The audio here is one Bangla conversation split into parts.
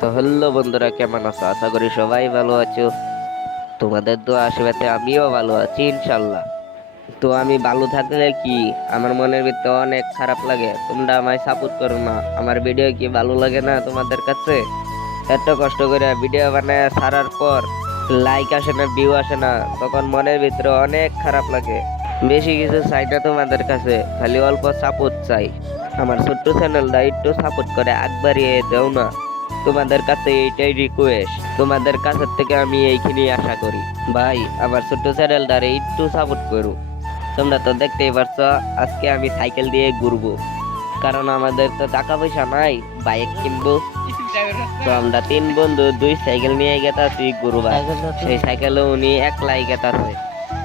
তো হ্যালো বন্ধুরা, কেমন আছো? আশা করি সবাই ভালো আছো। তোমাদের তো আশেপাশে আমিও ভালো আছি, ইনশাল্লাহ। তো আমি ভালো থাকলে কি? আমার মনের ভিতরে অনেক খারাপ লাগে। তোমরা আমায় সাপোর্ট করো না। আমার ভিডিও কি ভালো লাগে না তোমাদের কাছে? এত কষ্ট করে ভিডিও বানায় সারার পর লাইক আসে না ভিউ আসে না, তখন মনের ভিতরে অনেক খারাপ লাগে। বেশি কিছু চাই না তোমাদের কাছে, খালি অল্প সাপোর্ট চাই। আমার ছোট্ট চ্যানেলটা একটু সাপোর্ট করে আগ বাড়িয়ে দেও না। তোমাদের কাছে এইটাই রিকোয়েস্ট তোমাদের কাছের থেকে আমি এইখানে আশা করি। ভাই, আমার ছোট্ট চ্যানেলটারে একটু সাপোর্ট করো। তোমরা তো দেখতেই পারছ, আজকে আমি সাইকেল দিয়ে ঘুরবো। কারণ আমাদের তো টাকা পয়সা নাই বাইক কিনবো। তো আমরা তিন বন্ধু, দুই সাইকেল নিয়ে গেতাছি ঘুরবা সেই সাইকেলে উনি একলাই গেতাছে।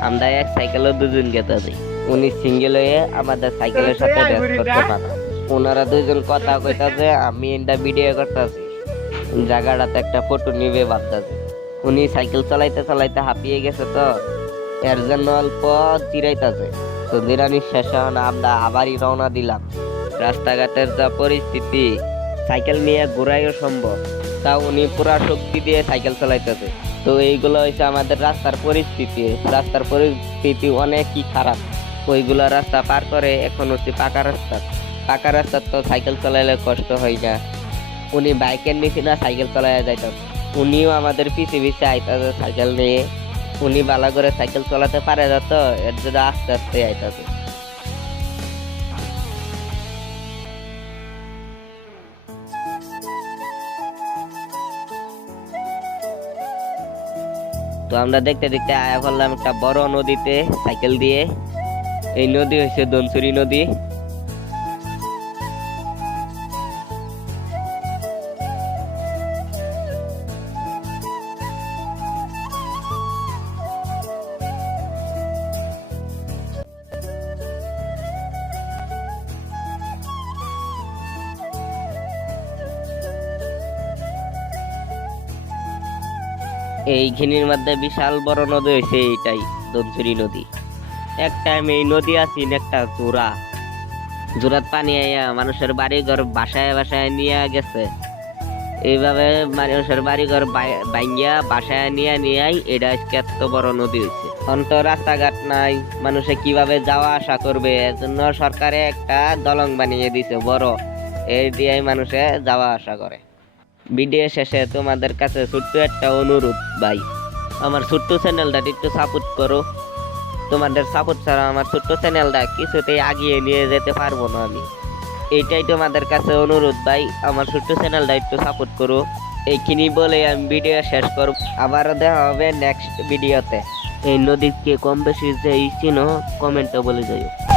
আমরা এক সাইকেলে দুজন গেতাছি। উনি সিঙ্গেল হয়ে আমাদের সাইকেলের সাথে রেস করতে পারে ওনারা দুজন কথা কইতাছে, আমি এটা ভিডিও করতেছি। জায়গাটাতে একটা ফটো নিবে ভাবতেছে উনি সাইকেল চালাইতে চালাইতে হাঁপিয়ে গেছে তো। এর জন্য অল্প জিরাইতেছে তো জিরানির শেষ আমরা আবারই রওনা দিলাম। রাস্তাঘাটের যা পরিস্থিতি সাইকেল নিয়ে ঘোরাইও সম্ভব। তা উনি পুরা শক্তি দিয়ে সাইকেল চালাইতেছে। তো এইগুলো হচ্ছে আমাদের রাস্তার পরিস্থিতি। রাস্তার পরিস্থিতি অনেকই খারাপ। ওইগুলো রাস্তা পার করে এখন হচ্ছে পাকা রাস্তা। পাকা রাস্তা তো সাইকেল চালাইলে কষ্ট হয় না। উনি বাইকের নিচে না সাইকেল চালাইয়া যাইতাম। উনিও আমাদের পিছে পিছে আইতাছে সাইকেল নিয়ে। উনি ভালো করে সাইকেল চালাতে পারে না তো, এর জন্য আস্তে আস্তে আইতাছে। তো আমরা দেখতে দেখতে আয়া পড়লাম একটা বড় নদীতে সাইকেল দিয়ে। এই নদী হচ্ছে দনসুরি নদী। এইখানের মধ্যে বিশাল বড় নদী হয়েছে এইটাই দনসুরি নদী। এক টাইম এই নদী আছেন একটা জোড়া। জোড়াত পানি আইয়া মানুষের বাড়ি ঘর বাসায় বাসায় নিয়ে গেছে। এইভাবে মানুষের বাড়ি ঘর ভাঙ্গিয়া বাসায় নিয়ে নিয়ে এটা আজকে এত বড় নদী হয়েছে অন্ত রাস্তাঘাট নাই, মানুষে কীভাবে যাওয়া আসা করবে? এজন্য সরকারে একটা দলং বানিয়ে দিছে বড়। এই দিয়ে মানুষে যাওয়া আসা করে। ভিডিও শেষে তোমাদের কাছে ছোট্ট একটা অনুরোধ, ভাই। আমার ছোট্ট চ্যানেলটা একটু সাপোর্ট করো। তোমাদের সাপোর্ট ছাড়া আমার ছোট্ট চ্যানেলটা কিছুতেই আগিয়ে নিয়ে যেতে পারব না আমি। এইটাই তোমাদের কাছে অনুরোধ, ভাই। আমার ছোট্ট চ্যানেলটা একটু সাপোর্ট করো। এইখিনি বলে আমি ভিডিও শেষ করব। আবারও দেখা হবে নেক্সট ভিডিওতে এই নদীকে কম বেশি যে চিনো কমেন্টে বলে যাইও।